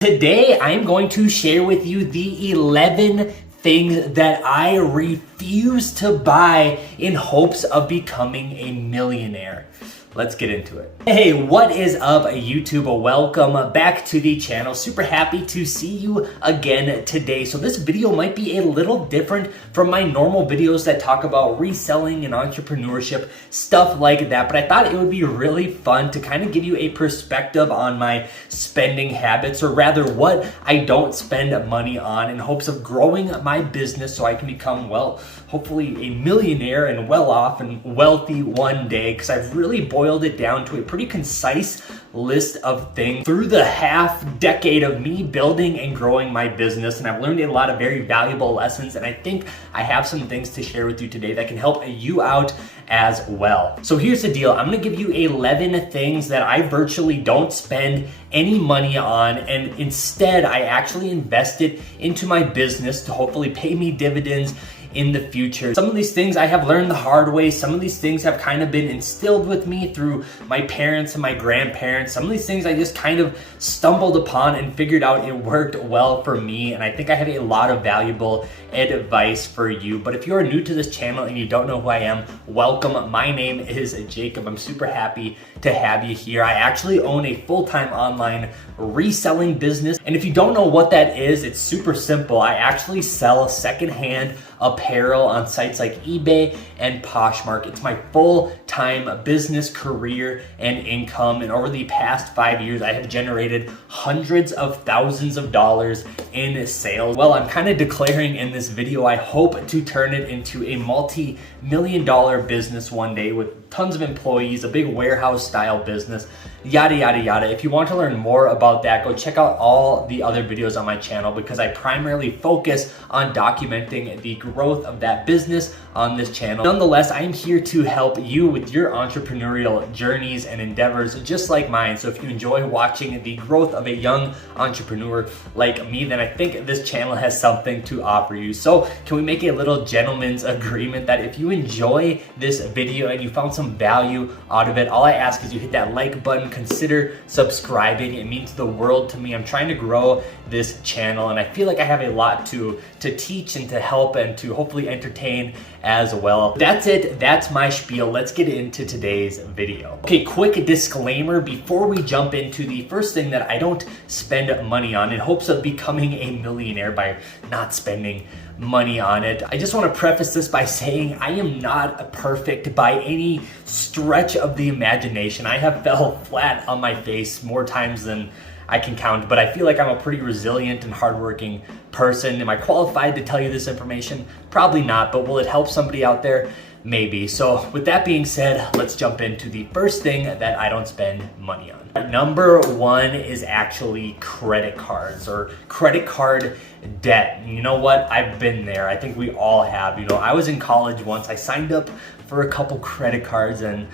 Today, I'm going to share with you the 11 things that I refuse to buy in hopes of becoming a millionaire. Let's get into it. Hey, what is up, YouTube? Welcome back to the channel. Super happy to see you again today. So this video might be a little different from my normal videos that talk about reselling and entrepreneurship, stuff like that. But I thought it would be really fun to kind of give you a perspective on my spending habits, or rather what I don't spend money on, in hopes of growing my business so I can become, well, hopefully a millionaire and well off and wealthy one day, because I've really boiled it down to a pretty concise list of things through the half decade of me building and growing my business. And I've learned a lot of very valuable lessons, and I think I have some things to share with you today that can help you out as well. So here's the deal. I'm gonna give you 11 things that I virtually don't spend any money on, and instead I actually invest it into my business to hopefully pay me dividends in the future. Some of these things I have learned the hard way. Some of these things have kind of been instilled with me through my parents and my grandparents. Some of these things I just kind of stumbled upon and figured out it worked well for me. And I think I have a lot of valuable advice for you. But if you are new to this channel and you don't know who I am, welcome. My name is Jacob. I'm super happy to have you here. I actually own a full-time online reselling business. And if you don't know what that is, it's super simple. I actually sell secondhand apparel on sites like eBay and Poshmark. It's my full-time business, career, and income. And over the past 5 years, I have generated hundreds of thousands of dollars in sales. Well, I'm kind of declaring in this video, I hope to turn it into a multi-million-dollar business one day with tons of employees, a big warehouse style business, yada, yada, yada. If you want to learn more about that, go check out all the other videos on my channel, because I primarily focus on documenting the growth of that business on this channel. Nonetheless, I am here to help you with your entrepreneurial journeys and endeavors just like mine. So if you enjoy watching the growth of a young entrepreneur like me, then I think this channel has something to offer you. So can we make a little gentleman's agreement that if you enjoy this video and you found some value out of it, all I ask is you hit that like button, consider subscribing. It means the world to me. I'm trying to grow this channel, and I feel like I have a lot to teach and to help and to hopefully entertain as well. That's it. That's my spiel. Let's get into today's video. Okay, quick disclaimer before we jump into the first thing that I don't spend money on in hopes of becoming a millionaire by not spending money on it. I just want to preface this by saying I am not perfect by any stretch of the imagination. I have fell flat on my face more times than I can count, but I feel like I'm a pretty resilient and hardworking person. Am I qualified to tell you this information? Probably not, but will it help somebody out there? Maybe. So with that being said, let's jump into the first thing that I don't spend money on. Number one is actually credit cards, or credit card debt. You know what? I've been there. I think we all have. You know, I was in college once. I signed up for a couple credit cards, and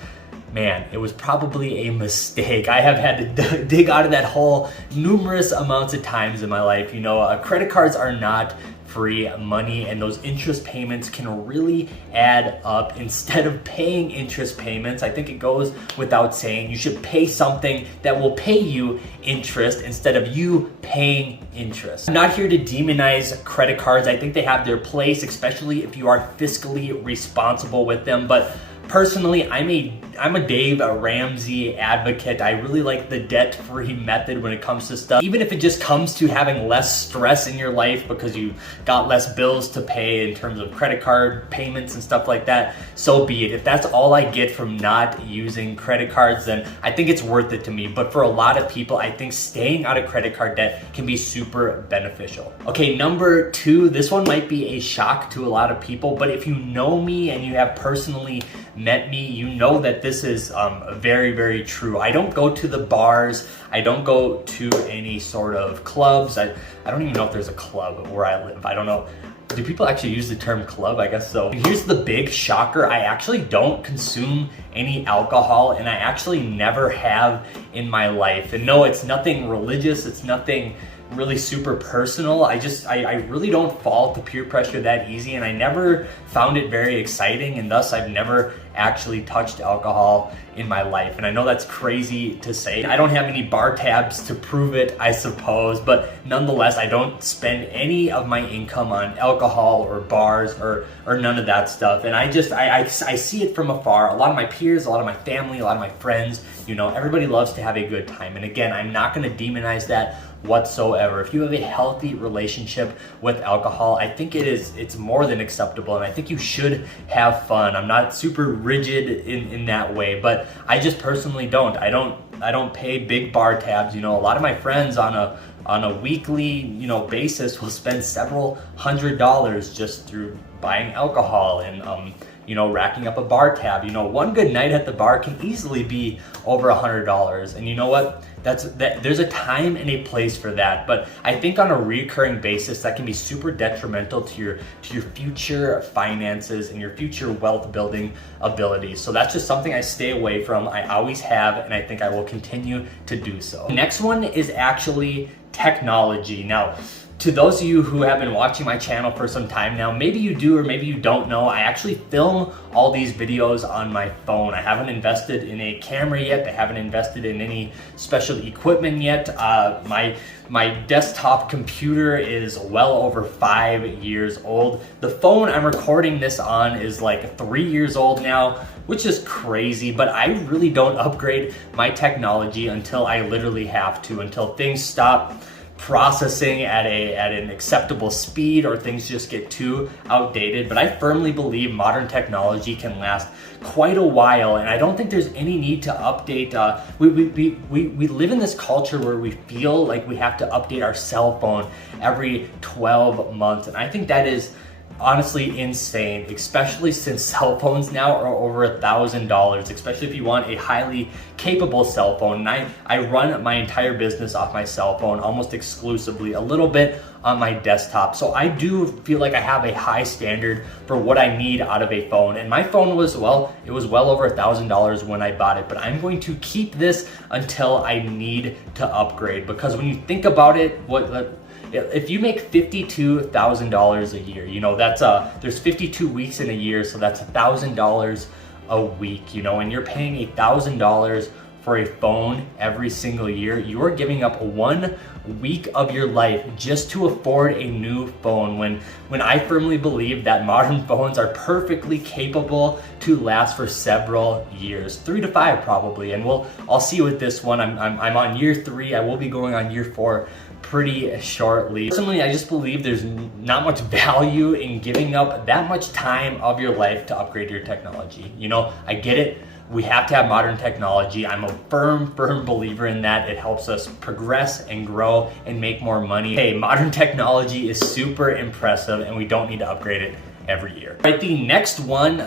man, it was probably a mistake. I have had to dig out of that hole numerous amounts of times in my life. You know, credit cards are not free money, and those interest payments can really add up. Instead of paying interest payments, I think it goes without saying, you should pay something that will pay you interest instead of you paying interest. I'm not here to demonize credit cards. I think they have their place, especially if you are fiscally responsible with them. But personally, I'm a Dave Ramsey advocate. I really like the debt-free method when it comes to stuff. Even if it just comes to having less stress in your life because you got less bills to pay in terms of credit card payments and stuff like that, so be it. If that's all I get from not using credit cards, then I think it's worth it to me. But for a lot of people, I think staying out of credit card debt can be super beneficial. Okay, number two, this one might be a shock to a lot of people, but if you know me and you have personally met me, you know that this is very, very true. I don't go to the bars. I don't go to any sort of clubs. I don't even know if there's a club where I live. I don't know. Do people actually use the term club? I guess so. And here's the big shocker. I actually don't consume any alcohol, and I actually never have in my life. And no, it's nothing religious. It's nothing really super personal. I really don't fall to peer pressure that easy, and I never found it very exciting, and thus I've never actually touched alcohol in my life. And I know that's crazy to say. I don't have any bar tabs to prove it, I suppose, but nonetheless, I don't spend any of my income on alcohol or bars or none of that stuff. And I see it from afar. A lot of my peers, a lot of my family, a lot of my friends, everybody loves to have a good time. And again, I'm not gonna demonize that whatsoever. If you have a healthy relationship with alcohol, I think it's more than acceptable, and I think you should have fun. I'm not super rigid in that way, but I just personally don't. I don't pay big bar tabs. A lot of my friends on a weekly basis will spend several $100s just through buying alcohol and racking up a bar tab. One good night at the bar can easily be over $100. And you know what? There's a time and a place for that. But I think on a recurring basis, that can be super detrimental to your future finances and your future wealth building abilities. So that's just something I stay away from. I always have, and I think I will continue to do so. The next one is actually technology. Now, to those of you who have been watching my channel for some time now, maybe you do or maybe you don't know, I actually film all these videos on my phone. I haven't invested in a camera yet. I haven't invested in any special equipment yet. My desktop computer is well over 5 years old. The phone I'm recording this on is like 3 years old now, which is crazy, but I really don't upgrade my technology until I literally have to, until things stop processing at an acceptable speed or things just get too outdated. But I firmly believe modern technology can last quite a while, and I don't think there's any need to update. We live in this culture where we feel like we have to update our cell phone every 12 months, and I think that is honestly insane, especially since cell phones now are over $1,000, especially if you want a highly capable cell phone. And I run my entire business off my cell phone almost exclusively, a little bit on my desktop. So I do feel like I have a high standard for what I need out of a phone. And my phone was, it was well over $1,000 when I bought it, but I'm going to keep this until I need to upgrade. Because when you think about it, if you make $52,000 a year, that's there's 52 weeks in a year, so that's $1,000 a week, and you're paying $1,000 for a phone every single year. You are giving up 1 week of your life just to afford a new phone, when I firmly believe that modern phones are perfectly capable to last for several years, 3 to 5 probably. And I'll see with this one. I'm on year 3. I will be going on year 4 pretty shortly. Personally, I just believe there's not much value in giving up that much time of your life to upgrade your technology. I get it. We have to have modern technology. I'm a firm believer in that. It helps us progress and grow and make more money. Hey, modern technology is super impressive, and we don't need to upgrade it every year. Right, the next one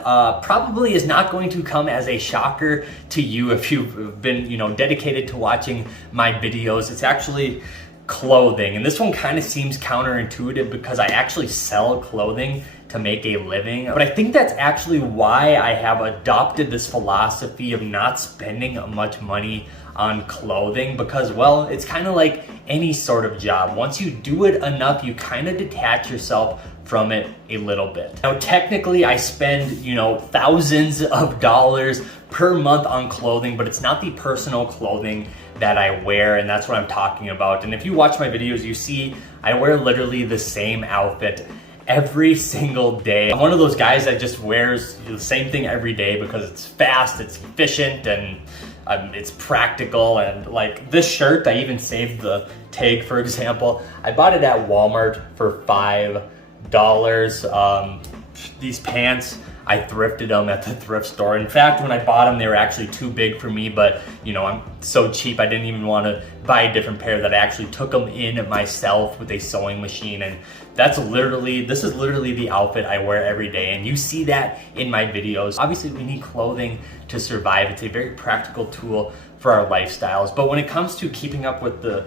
probably is not going to come as a shocker to you if you've been, dedicated to watching my videos. It's actually clothing. And this one kind of seems counterintuitive because I actually sell clothing to make a living. But I think that's actually why I have adopted this philosophy of not spending much money on clothing, because it's kind of like any sort of job. Once you do it enough, you kind of detach yourself from it a little bit. Now, technically, I spend, thousands of dollars per month on clothing, but it's not the personal clothing that I wear, and that's what I'm talking about. And if you watch my videos, you see I wear literally the same outfit every single day. I'm one of those guys that just wears the same thing every day because it's fast, it's efficient, and it's practical. And like this shirt, I even saved the tag, for example. I bought it at Walmart for $5. These pants, I thrifted them at the thrift store. In fact, when I bought them, they were actually too big for me, but I'm so cheap, I didn't even want to buy a different pair, that I actually took them in myself with a sewing machine. And this is literally the outfit I wear every day. And you see that in my videos. Obviously, we need clothing to survive. It's a very practical tool for our lifestyles. But when it comes to keeping up with the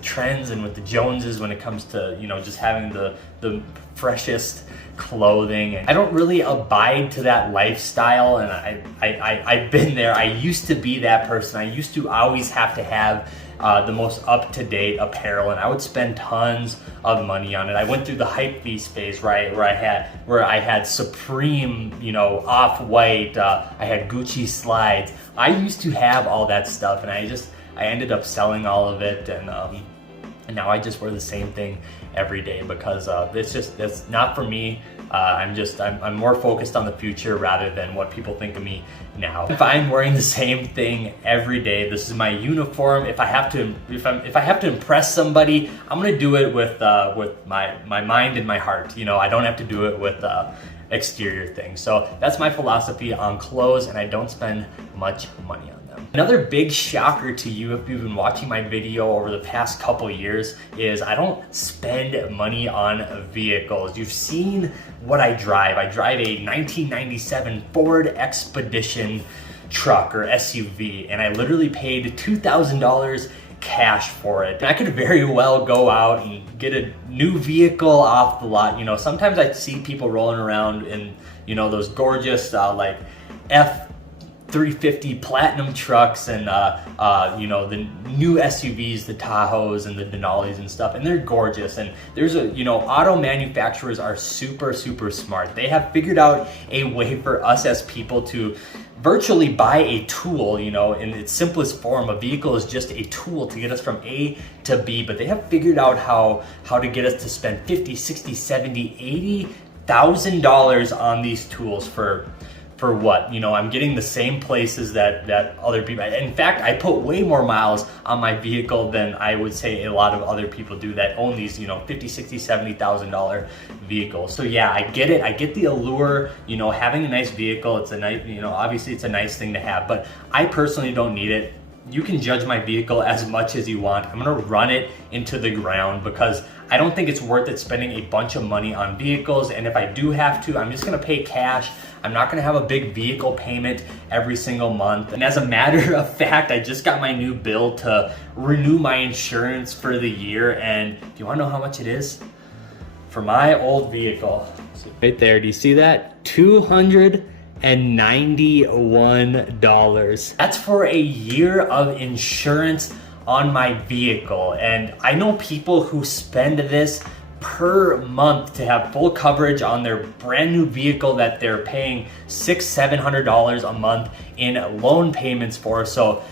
trends and with the Joneses, when it comes to, just having the freshest clothing, and I don't really abide to that lifestyle. And I've been there. I used to be that person. I used to always have to have the most up-to-date apparel, and I would spend tons of money on it. I went through the hype beast phase, right, where I had Supreme, you know, Off-White, I had Gucci slides. I used to have all that stuff, and I ended up selling all of it, and now I just wear the same thing every day because it's not for me. I'm more focused on the future rather than what people think of me now. If I'm wearing the same thing every day, this is my uniform. If I have to impress somebody, I'm gonna do it with my mind and my heart. You know, I don't have to do it with exterior things. So that's my philosophy on clothes, and I don't spend much money on them. Another big shocker to you if you've been watching my video over the past couple years is I don't spend money on vehicles. You've seen what I drive. I drive a 1997 Ford Expedition truck or SUV, and I literally paid $2,000 cash for it. And I could very well go out and get a new vehicle off the lot. You know, sometimes I see people rolling around in, you know, those gorgeous like F-350 platinum trucks and you know, the new SUVs, the Tahoes and the Denali's and stuff, and they're gorgeous. And there's auto manufacturers are super smart. They have figured out a way for us as people to virtually buy a tool, you know, in its simplest form. A vehicle is just a tool to get us from A to B, but they have figured out how to get us to spend 50, 60, 70, $80,000 on these tools for what? You know, I'm getting the same places that other people, in fact, I put way more miles on my vehicle than I would say a lot of other people do that own these, you know, $50, $60, $70,000 vehicles. So yeah, I get it. I get the allure, you know, having a nice vehicle. It's a nice, you know, obviously it's a nice thing to have, but I personally don't need it. You can judge my vehicle as much as you want. I'm gonna run it into the ground because I don't think it's worth it spending a bunch of money on vehicles. And if I do have to, I'm just gonna pay cash. I'm not gonna have a big vehicle payment every single month. And as a matter of fact, I just got my new bill to renew my insurance for the year. And do you wanna know how much it is? For my old vehicle, right there, do you see that? $291. That's for a year of insurance on my vehicle. And I know people who spend this per month to have full coverage on their brand new vehicle that they're paying $600-700 a month in loan payments for. So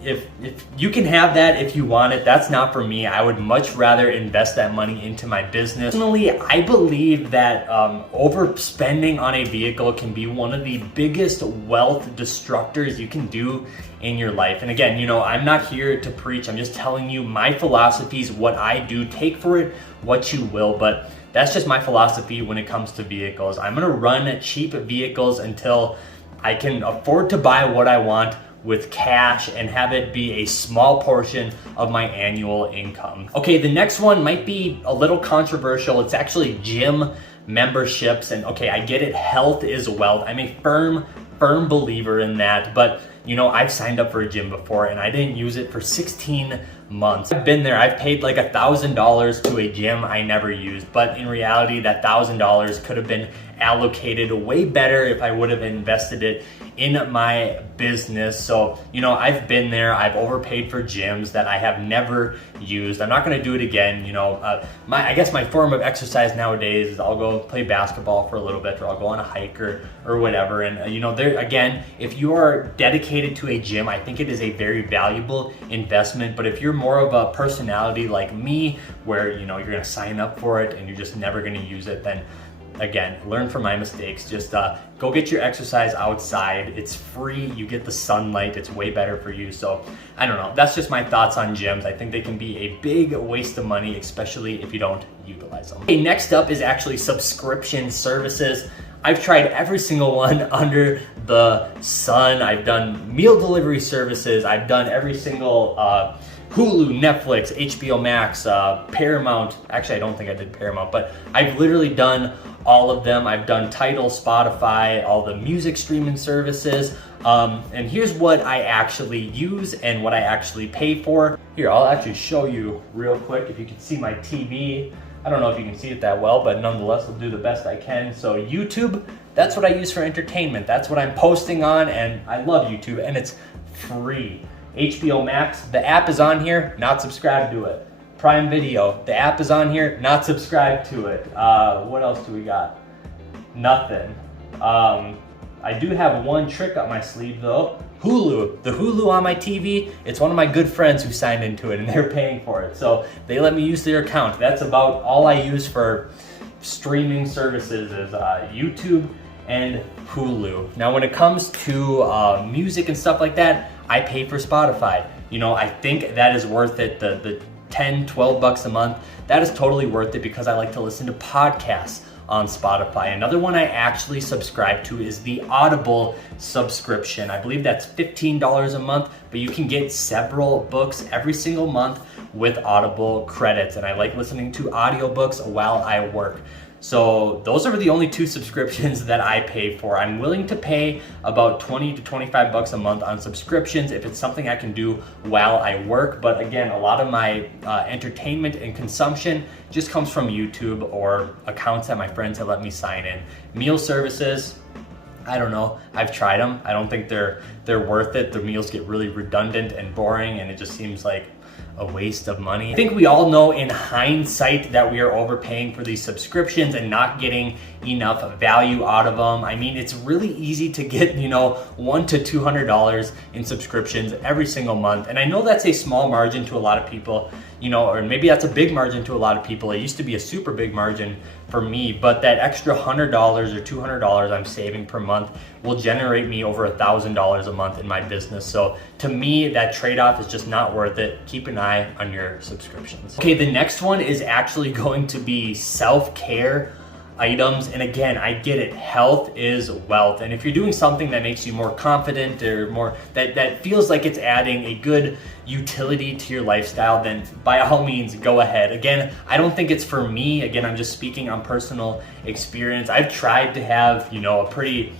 if you can have that if you want it, that's not for me. I would much rather invest that money into my business. Personally, I believe that overspending on a vehicle can be one of the biggest wealth destructors you can do in your life. And again, you know, I'm not here to preach. I'm just telling you my philosophies, what I do. Take for it what you will, but that's just my philosophy when it comes to vehicles. I'm gonna run cheap vehicles until I can afford to buy what I want with cash and have it be a small portion of my annual income. Okay, the next one might be a little controversial. It's actually gym memberships. And okay, I get it, health is wealth. I'm a firm believer in that, but you know, I've signed up for a gym before and I didn't use it for 16 months. I've been there, I've paid like $1,000 to a gym I never used, but in reality, that $1,000 could have been allocated way better if I would have invested it in my business. So, you know, I've been there, I've overpaid for gyms that I have never used. I'm not gonna do it again. You know, I guess my form of exercise nowadays is I'll go play basketball for a little bit, or I'll go on a hike or whatever. And you know, there again, if you are dedicated to a gym, I think it is a very valuable investment. But if you're more of a personality like me, where you know you're gonna sign up for it and you're just never gonna use it, then again, learn from my mistakes. Just go get your exercise outside. It's free, you get the sunlight, it's way better for you. So I don't know, that's just my thoughts on gyms. I think they can be a big waste of money, especially if you don't utilize them. Okay, next up is actually subscription services. I've tried every single one under the sun. I've done meal delivery services. I've done every single Hulu, Netflix, HBO Max, Paramount. Actually, I don't think I did Paramount, but I've literally done all of them. I've done Tidal, Spotify, all the music streaming services. And here's what I actually use and what I actually pay for. Here, I'll actually show you real quick if you can see my TV. I don't know if you can see it that well, but nonetheless, I'll do the best I can. So YouTube, that's what I use for entertainment. That's what I'm posting on, and I love YouTube, and it's free. HBO Max, the app is on here, not subscribed to it. Prime Video, the app is on here, not subscribed to it. What else do we got? Nothing. I do have one trick up my sleeve though. Hulu, the Hulu on my TV, it's one of my good friends who signed into it and they're paying for it. So they let me use their account. That's about all I use for streaming services is YouTube and Hulu. Now when it comes to music and stuff like that, I pay for Spotify. You know, I think that is worth it. The 10, 12 bucks a month, that is totally worth it because I like to listen to podcasts on Spotify. Another one I actually subscribe to is the Audible subscription. I believe that's $15 a month, but you can get several books every single month with Audible credits. And I like listening to audiobooks while I work. So those are the only two subscriptions that I pay for. I'm willing to pay about 20 to 25 bucks a month on subscriptions if it's something I can do while I work. But again, a lot of my entertainment and consumption just comes from YouTube or accounts that my friends have let me sign in. Meal services, I don't know. I've tried them. I don't think they're worth it. The meals get really redundant and boring, and it just seems like a waste of money. I think we all know in hindsight that we are overpaying for these subscriptions and not getting enough value out of them. I mean, it's really easy to get, you know, $100 to $200 in subscriptions every single month. And I know that's a small margin to a lot of people, you know, or maybe that's a big margin to a lot of people. It used to be a super big margin for me, but that extra $100 or $200 I'm saving per month will generate me over $1,000 a month in my business. So to me, that trade-off is just not worth it. Keep an eye on your subscriptions. Okay, the next one is actually going to be self-care items. And again, I get it. Health is wealth. And if you're doing something that makes you more confident or more that feels like it's adding a good utility to your lifestyle, then by all means go ahead. Again, I don't think it's for me. Again, I'm just speaking on personal experience. I've tried to have, you know, a pretty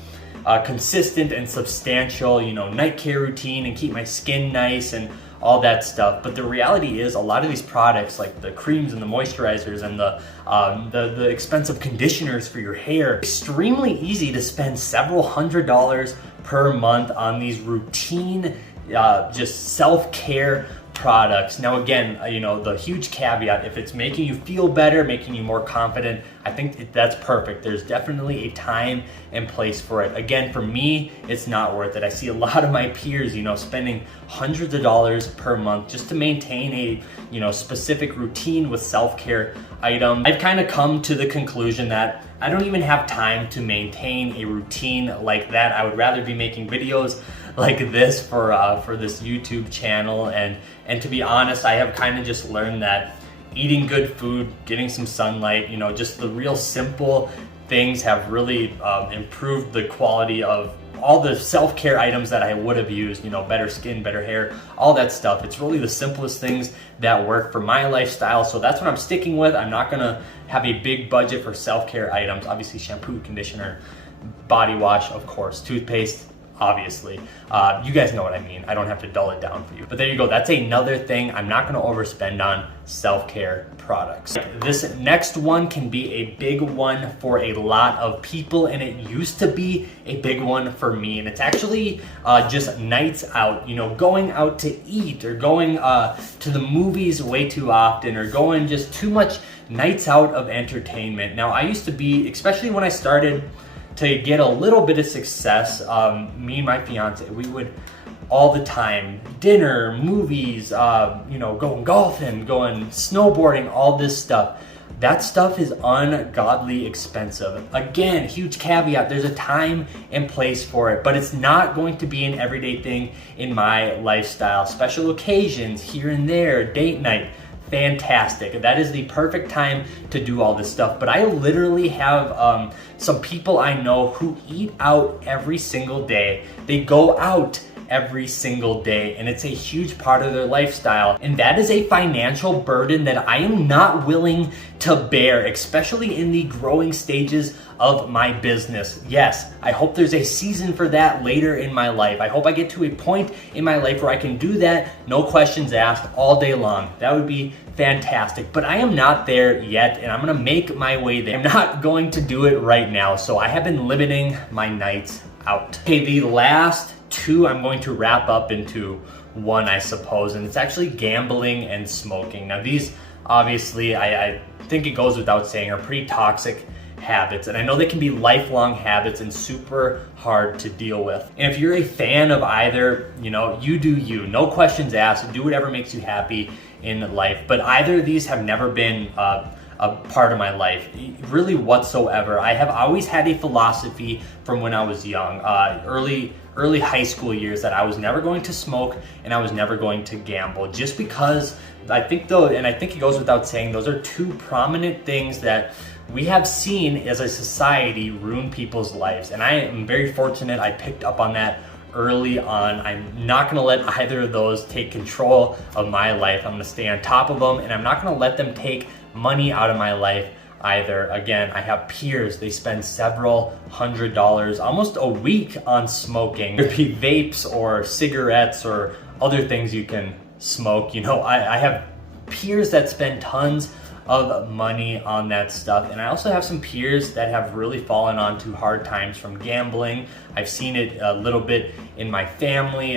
consistent and substantial, you know, night care routine and keep my skin nice and all that stuff. But the reality is a lot of these products like the creams and the moisturizers and the expensive conditioners for your hair, extremely easy to spend several $100s per month on these routine, just self-care products. Now again, you know, the huge caveat, if it's making you feel better, making you more confident, I think that's perfect. There's definitely a time and place for it. Again, for me, it's not worth it. I see a lot of my peers, you know, spending hundreds of dollars per month just to maintain a, you know, specific routine with self-care items. I've kind of come to the conclusion that I don't even have time to maintain a routine like that. I would rather be making videos like this for this YouTube channel. And to be honest, I have kind of just learned that eating good food, getting some sunlight, you know, just the real simple things have really improved the quality of all the self-care items that I would have used, you know, better skin, better hair, all that stuff. It's really the simplest things that work for my lifestyle. So that's what I'm sticking with. I'm not gonna have a big budget for self-care items. Obviously shampoo, conditioner, body wash, of course, toothpaste, obviously. You guys know what I mean. I don't have to dull it down for you. But there you go. That's another thing. I'm not gonna overspend on self-care products. This next one can be a big one for a lot of people, and it used to be a big one for me. And it's actually just nights out, you know, going out to eat or going to the movies way too often or going just too much nights out of entertainment. Now, I used to be, especially when I started to get a little bit of success, me and my fiance, we would all the time, dinner, movies, you know, going golfing, going snowboarding, all this stuff. That stuff is ungodly expensive. Again, huge caveat, there's a time and place for it, but it's not going to be an everyday thing in my lifestyle. Special occasions, here and there, date night, fantastic. That is the perfect time to do all this stuff. But I literally have some people I know who eat out every single day. They go out every single day, and it's a huge part of their lifestyle. And that is a financial burden that I am not willing to bear, especially in the growing stages of my business. Yes, I hope there's a season for that later in my life. I hope I get to a point in my life where I can do that, no questions asked, all day long. That would be fantastic. But I am not there yet, and I'm gonna make my way there. I'm not going to do it right now, so I have been limiting my nights out. Okay, the last two I'm going to wrap up into one, I suppose, and it's actually gambling and smoking. Now these, obviously, I think it goes without saying, are pretty toxic habits, and I know they can be lifelong habits and super hard to deal with. And if you're a fan of either, you do you, no questions asked, do whatever makes you happy in life, but either of these have never been a part of my life, really whatsoever. I have always had a philosophy from when I was young, early high school years, that I was never going to smoke and I was never going to gamble, just because I think it goes without saying, those are two prominent things that we have seen as a society ruin people's lives. And I am very fortunate I picked up on that early on. I'm not gonna let either of those take control of my life. I'm gonna stay on top of them, and I'm not gonna let them take money out of my life either. Again, I have peers, they spend several $100s almost a week on smoking. It could be vapes or cigarettes or other things you can smoke. I have peers that spend tons of money on that stuff, and I also have some peers that have really fallen onto hard times from gambling. I've seen it a little bit in my family.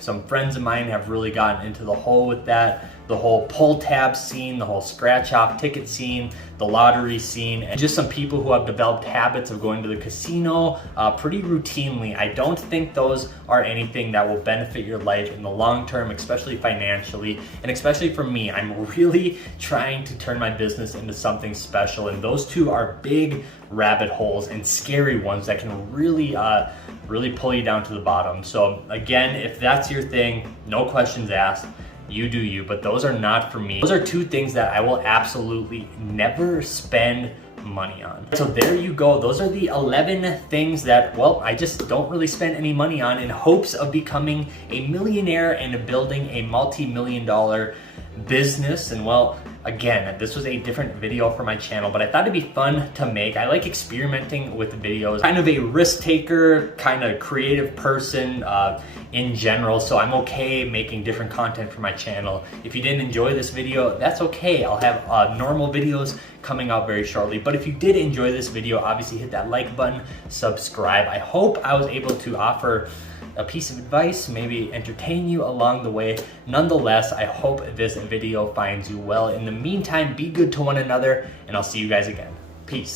Some friends of mine have really gotten into the hole with that. The whole pull tab scene, the whole scratch off ticket scene, the lottery scene, and just some people who have developed habits of going to the casino pretty routinely. I don't think those are anything that will benefit your life in the long term, especially financially, and especially for me. I'm really trying to turn my business into something special, and those two are big rabbit holes and scary ones that can really pull you down to the bottom. So again, if that's your thing, no questions asked. You do you, but those are not for me. Those are two things that I will absolutely never spend money on. So there you go. Those are the 11 things that, well, I just don't really spend any money on in hopes of becoming a millionaire and building a multi-million-dollar business. And well, again, this was a different video for my channel, but I thought it'd be fun to make. I like experimenting with videos. Kind of a risk taker, kind of creative person in general, so I'm okay making different content for my channel. If you didn't enjoy this video, that's okay. I'll have normal videos coming out very shortly. But if you did enjoy this video, obviously hit that like button, subscribe. I hope I was able to offer a piece of advice, maybe entertain you along the way. Nonetheless, I hope this video finds you well. In the meantime, be good to one another, and I'll see you guys again. Peace.